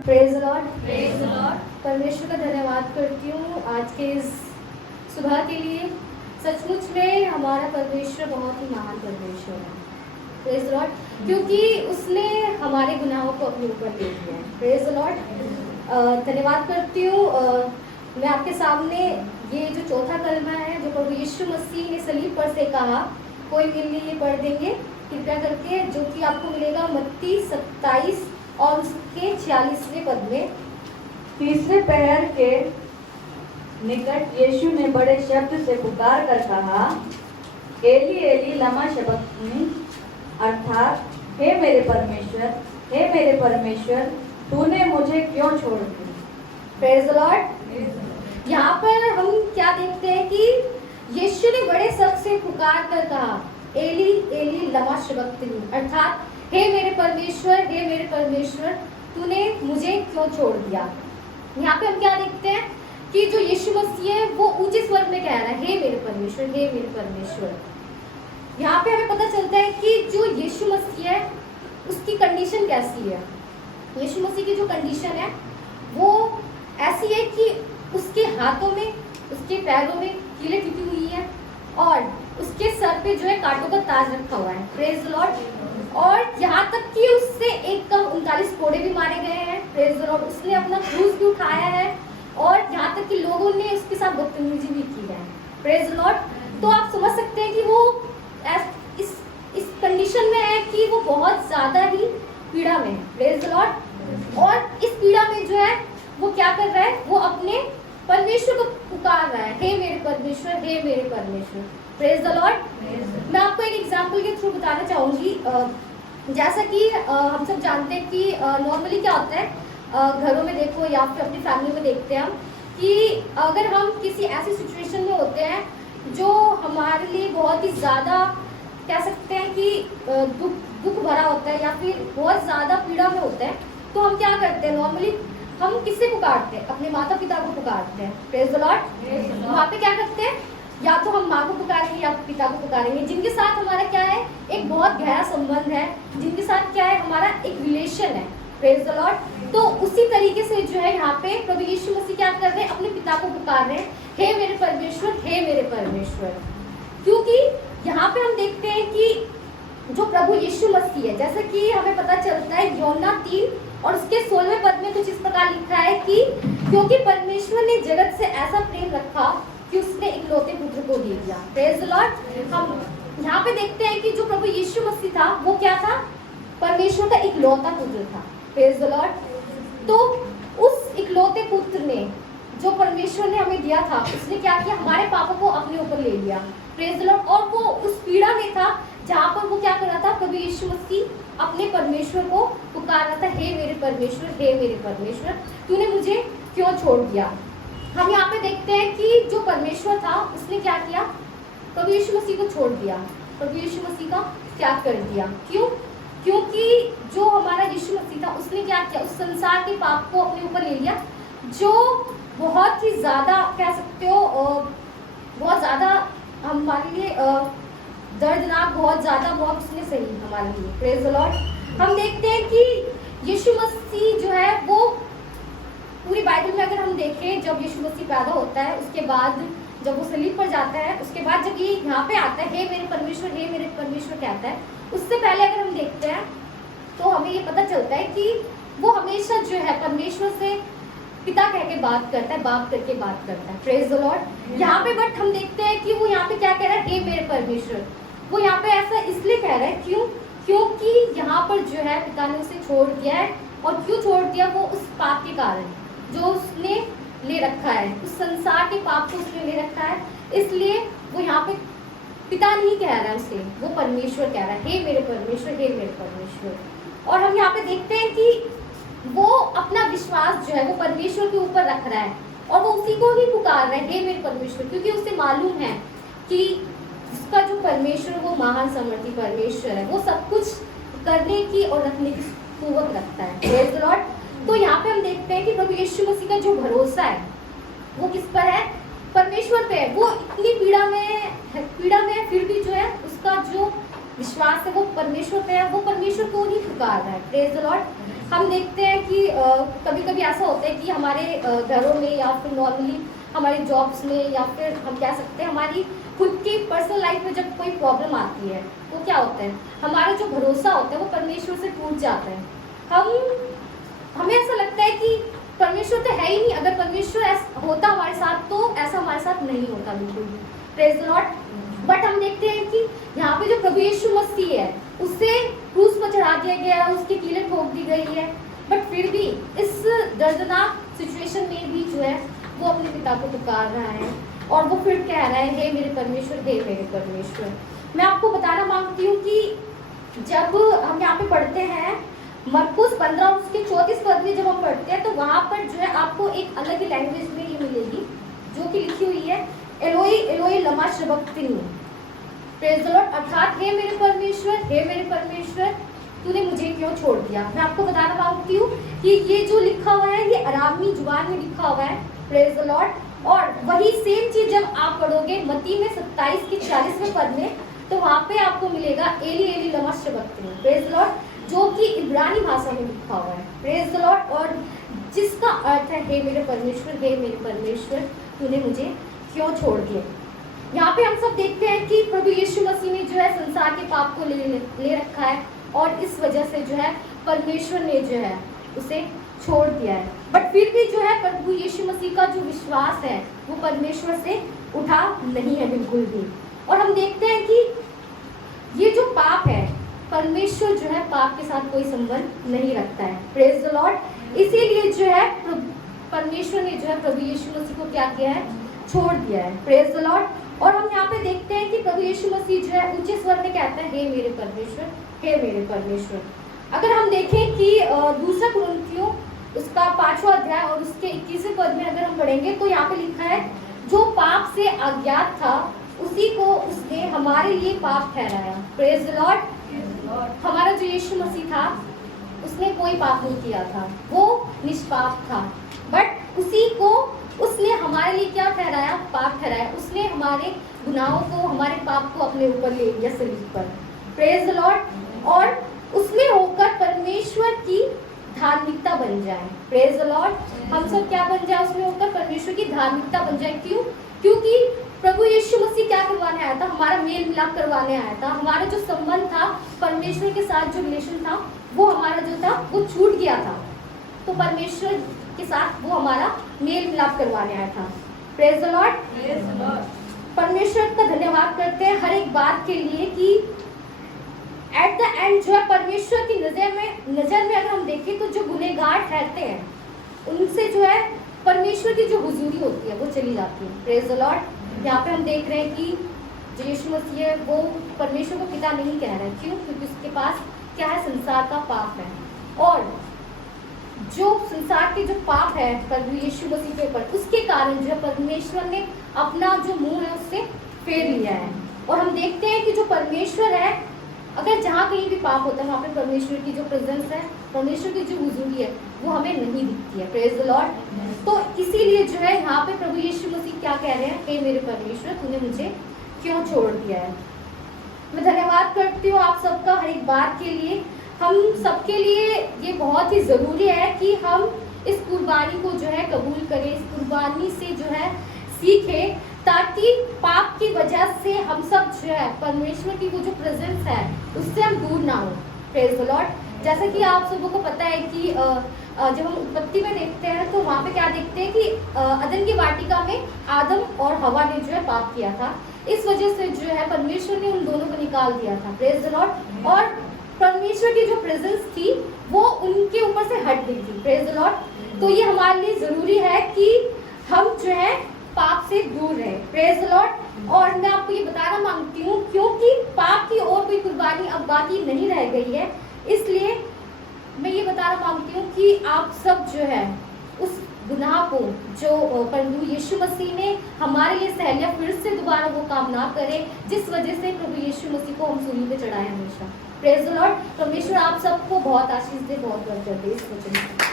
Praise Lord. Praise the Lord. परमेश्वर का धन्यवाद करती हूँ आज के इस सुबह के लिए। सचमुच में हमारा परमेश्वर बहुत ही महान परमेश्वर है। प्रेज लॉर्ड, क्योंकि उसने हमारे गुनाहों को अपने ऊपर ले लिया है। प्रेज लॉर्ड, धन्यवाद करती हूँ। मैं आपके सामने ये जो चौथा कलमा है जो प्रभु यीशु मसीह ने सलीब पर से कहा, कोई मिल लिए पढ़ देंगे कृपया करके, जो कि आपको मिलेगा मत्ती 27 और उसके 46वें पद में। तीसरे पहर के निकट यीशु ने बड़े शब्द से पुकार कर कहा, एली एली लमा शबक्तनी, अर्थात हे मेरे परमेश्वर, तूने मुझे क्यों छोड़ दिया। Praise the Lord. यहाँ पर हम क्या देखते हैं कि यीशु ने बड़े शब्द से पुकार कर कहा, एली एली लमा शबक्तनी, अर्थात हे मेरे परमेश्वर, तूने मुझे क्यों छोड़ दिया। यहाँ पे हम क्या देखते हैं कि जो यीशु मसीह है वो ऊंचे स्वर में कह रहा है, हे मेरे परमेश्वर। यहाँ पे हमें पता चलता है कि जो यीशु मसीह है उसकी कंडीशन कैसी है। यीशु मसीह की जो कंडीशन है वो ऐसी है कि उसके हाथों में, उसके पैरों में कीलें टूटी हुई है और उसके सर पे जो है कांटों का ताज रखा हुआ है। Praise the Lord. और यहाँ तक कि उससे 139 कोड़े भी मारे गए हैं। Praise the Lord. उसने अपना क्रूस भी उठाया है और यहाँ तक कि लोगों ने उसके साथ बदतमीजी भी की है। Praise the Lord. तो आप समझ सकते हैं कि वो इस कंडीशन में है कि वो बहुत ज़्यादा ही पीड़ा में है। Praise the Lord. और इस पीड़ा में जो है वो क्या कर रहा है, वो अपने परमेश्वर को पुकार रहा है, हे मेरे परमेश्वर। Praise the Lord. मैं आपको एक एग्जांपल के थ्रू बताना चाहूँगी। जैसा कि हम सब जानते हैं कि नॉर्मली क्या होता है, घरों में देखो या फिर अपनी फैमिली में देखते हैं हम कि अगर हम किसी ऐसी सिचुएशन में होते हैं जो हमारे लिए बहुत ही ज़्यादा कह सकते हैं कि दुख भरा होता है या फिर बहुत ज़्यादा पीड़ा में होता है, तो हम क्या करते हैं, नॉर्मली हम किससे पुकारते हैं, अपने माता पिता को पुकारते हैं। Praise the Lord. वहाँ पे क्या करते हैं, या तो हम माँ को पुकारेंगे या पिता को पुकारेंगे, जिनके साथ हमारा क्या है, एक बहुत गहरा संबंध है, जिनके साथ क्या है, हमारा एक रिलेशन है। Praise the Lord. तो उसी तरीके से जो है यहाँ पे प्रभु यीशु मसीह क्या कर रहे हैं, अपने पिता को पुकार रहे हैं, हे मेरे परमेश्वर। क्योंकि यहाँ पे हम देखते हैं कि जो प्रभु यीशु मसीह है, जैसे कि हमें पता चलता है यूहन्ना 3 और उसके 16वें पद में कुछ इस प्रकार लिखा है कि क्योंकि परमेश्वर ने जगत से ऐसा प्रेम रखा कि उसने इकलौते पुत्र को दे दिया। Praise the Lord. हम यहाँ पे देखते हैं कि जो प्रभु यीशु मसीह था वो क्या था, परमेश्वर का इकलौता पुत्र था। Praise the Lord. तो उस इकलौते पुत्र ने जो परमेश्वर ने हमें दिया था, उसने क्या किया, हमारे पापों को अपने ऊपर ले लिया। Praise the Lord. और वो उस पीड़ा में था जहाँ पर वो क्या कर रहा था, प्रभु यीशु मसीह अपने परमेश्वर को पुकार रहा था, हे मेरे परमेश्वर, तूने मुझे क्यों छोड़ दिया। हम यहाँ पे देखते हैं कि जो परमेश्वर था उसने क्या किया, प्रभु यीशु मसीह को छोड़ दिया। प्रभु यीशु मसीह का त्याग कर दिया। क्यों? क्योंकि जो हमारा यीशु मसीह था उसने क्या किया, उस संसार के पाप को अपने ऊपर ले लिया, जो बहुत ही ज़्यादा कह सकते हो, बहुत ज़्यादा हमारे लिए दर्दनाक, बहुत ज़्यादा मौत उसने सही हमारे लिए। Praise the Lord. हम देखते हैं कि यीशु मसीह जो है वो पूरी बाइबल में अगर हम देखें, जब यीशु मसीह पैदा होता है उसके बाद जब वो सलीब पर जाता है, उसके बाद जब ये यहाँ पे आता है, हे मेरे परमेश्वर कहता है, उससे पहले अगर हम देखते हैं तो हमें ये पता चलता है कि वो हमेशा जो है परमेश्वर से पिता कह के बात करता है, बाप करके बात करता है। Praise the Lord. यहाँ पे बट हम देखते हैं कि वो यहाँ पे क्या कह रहा है, हे मेरे परमेश्वर। वो यहाँ पे ऐसा इसलिए कह रहा है, क्यों? क्योंकि यहाँ पर जो है पिता ने उसे छोड़ दिया है। और क्यों छोड़ दिया, वो उस पाप के कारण जो उसने ले रखा है, उस संसार के पाप को उसने ले रखा है, इसलिए वो यहाँ पे पिता नहीं कह रहा है उसे, वो परमेश्वर कह रहा है, हे मेरे परमेश्वर। और हम यहाँ पे देखते हैं कि वो अपना विश्वास जो है वो परमेश्वर के ऊपर रख रहा है और वो उसी को ही पुकार रहा है, हे मेरे परमेश्वर, क्योंकि उसे मालूम है कि उसका जो परमेश्वर वो महान समर्थी परमेश्वर है, वो सब कुछ करने की और रखने की कुव्वत रखता है। Praise the Lord. तो यहाँ पे हम देखते हैं कि प्रभु यीशु मसीह का जो भरोसा है वो किस पर है, परमेश्वर पे है। वो इतनी पीड़ा में है, फिर भी जो है उसका जो विश्वास है वो परमेश्वर पे है, वो परमेश्वर को ही पुकार रहा है। Praise the Lord. हम देखते हैं कि कभी कभी ऐसा होता है कि हमारे घरों में या फिर नॉर्मली हमारी जॉब्स में या फिर हम कह सकते हैं हमारी खुद की पर्सनल लाइफ में जब कोई प्रॉब्लम आती है तो क्या होता है, हमारा जो भरोसा होता है वो परमेश्वर से टूट जाता है। हमें ऐसा लगता है कि परमेश्वर तो है ही नहीं, अगर परमेश्वर होता हमारे साथ तो ऐसा हमारे साथ नहीं होता बिल्कुल भी। Praise the Lord. बट हम देखते हैं कि यहाँ पे जो प्रभु यीशु मसीह है उसे क्रूस पर चढ़ा दिया गया है, उसकी कीलें ठोक दी गई है, बट फिर भी इस दर्दनाक सिचुएशन में भी जो है वो अपने पिता को पुकार रहा है और वो फिर कह रहा है, हे मेरे परमेश्वर, हे मेरे परमेश्वर। मैं आपको बताना मांगती हूँ कि जब हम यहाँ पे पढ़ते हैं मरकुस 15 और उसके 34 पद में जब हम पढ़ते हैं तो वहाँ पर जो है आपको एक अलग ही लैंग्वेज में ये मिलेगी जो कि लिखी हुई है, alloy alloy Lama शबक्तिनी। Praise the Lord. अर्थात हे मेरे परमेश्वर, हे मेरे परमेश्वर, तूने मुझे क्यों छोड़ दिया। मैं आपको बताना मांगती हूँ कि ये जो लिखा हुआ है ये अरामी जुबान में लिखा हुआ है। Praise the Lord. और वही सेम चीज जब आप पढ़ोगे मत्ती में 27 के 40वें पद में तो वहाँ पे आपको मिलेगा Eli Eli Lama शबक्तिनी। Praise the Lord, जो कि इब्रानी भाषा में लिखा हुआ है। Praise the Lord. और जिसका अर्थ है, हे मेरे परमेश्वर, हे मेरे परमेश्वर, तूने मुझे क्यों छोड़ दिया। यहाँ पे हम सब देखते हैं कि प्रभु यीशु मसीह ने जो है संसार के पाप को ले रखा है और इस वजह से जो है परमेश्वर ने जो है उसे छोड़ दिया है। बट फिर भी जो है प्रभु यीशु मसीह का जो विश्वास है वो परमेश्वर से उठा नहीं है बिल्कुल भी। और हम देखते हैं कि ये जो पाप है, परमेश्वर जो है पाप के साथ कोई संबंध नहीं रखता है। Praise the Lord. इसीलिए जो है परमेश्वर ने जो है प्रभु यीशु मसीह को क्या किया है, छोड़ दिया है। Praise the Lord. और हम यहाँ पे देखते हैं कि प्रभु यीशु मसीह जो है ऊंचे स्वर में कहता है, हे मेरे परमेश्वर, हे मेरे परमेश्वर। अगर हम देखें कि दूसरा कुरिन्थियों उसका 5वां अध्याय और उसके 21वें पद में अगर हम पढ़ेंगे तो यहाँ पे लिखा है, जो पाप से अज्ञात था उसी को उसने हमारे लिए पाप ठहराया। Praise the Lord. हमारा जो यीशु मसीह था उसने कोई पाप नहीं किया था, वो निष्पाप था, बट उसी को उसने हमारे लिए क्या ठहराया, पाप ठहराया। उसने हमारे गुनाहों को, हमारे पाप को अपने ऊपर ले लिया सलीब पर। Praise the Lord. और उसमें होकर परमेश्वर की धार्मिकता बन जाए। Praise the Lord. हम सब क्या बन जाए, उसमें होकर परमेश्वर की धार्मिकता बन जाए। क्यों? क्योंकि प्रभु यीशु मसीह क्या करवाने आया था, हमारा मेल मिलाप करवाने आया था। हमारा जो संबंध था परमेश्वर के साथ, जो रिलेशन था वो हमारा जो था वो छूट गया था, तो परमेश्वर के साथ वो हमारा मेल मिलाप करवाने आया था। Praise the Lord. परमेश्वर का धन्यवाद करते हैं हर एक बात के लिए कि एट द एंड जो है परमेश्वर की नजर में अगर हम देखें तो जो गुनहगार ठहरते हैं उनसे जो है परमेश्वर की जो हुजूरी होती है वो चली जाती है। Praise the Lord. यहाँ पे हम देख रहे हैं कि जो यीशु मसीह है वो परमेश्वर को पिता नहीं कह रहा है। क्यों? क्योंकि उसके पास क्या है, संसार का पाप है। और जो संसार के जो पाप है प्रभु यीशु मसीह के ऊपर, उसके कारण जो है परमेश्वर ने अपना जो मुंह है उससे फेर लिया है। और हम देखते हैं कि जो परमेश्वर है, अगर जहाँ कहीं भी पाप होता है वहाँ पे परमेश्वर की जो प्रेजेंस है, परमेश्वर की जो हुजूरी है वो हमें नहीं दिखती है। Praise the Lord. तो इसीलिए जो है यहाँ पे प्रभु यीशु मसीह क्या कह रहे हैं, हे मेरे परमेश्वर, तूने मुझे क्यों छोड़ दिया है। मैं धन्यवाद करती हूँ आप सबका हर एक बात के लिए। हम सबके लिए ये बहुत ही ज़रूरी है कि हम इस कुर्बानी को जो है कबूल करें, इस कुर्बानी से जो है सीखें, ताकि पाप की वजह से हम सब जो है परमेश्वर की वो जो प्रेजेंस है उससे हम दूर ना हो। Praise the Lord. जैसा कि आप सबों को पता है कि जब हम उत्पत्ति में देखते हैं तो वहाँ पे क्या देखते हैं कि अदन की वाटिका में आदम और हवा ने जो है पाप किया था। इस वजह से जो है परमेश्वर ने उन दोनों को निकाल दिया था। Praise the Lord. और परमेश्वर की जो प्रेजेंस थी वो उनके ऊपर से हट गई थी। Praise the Lord. तो ये हमारे लिए ज़रूरी है कि हम जो है पाप से दूर रहे। Praise the Lord. और मैं आपको ये बताना मांगती हूँ क्योंकि पाप की और कोई कुर्बानी अब बाकी नहीं रह गई है, इसलिए मैं ये बताना मांगती हूँ कि आप सब जो है उस गुनाह को जो प्रभु यीशु मसीह ने हमारे लिए सह लिया, फिर से दोबारा वो काम ना करें जिस वजह से प्रभु यीशु मसीह को हम सूली पे चढ़ाए हमेशा। Praise the Lord. परमेश्वर आप सबको बहुत आशीष दे, बहुत बरकत दे इस वचन से।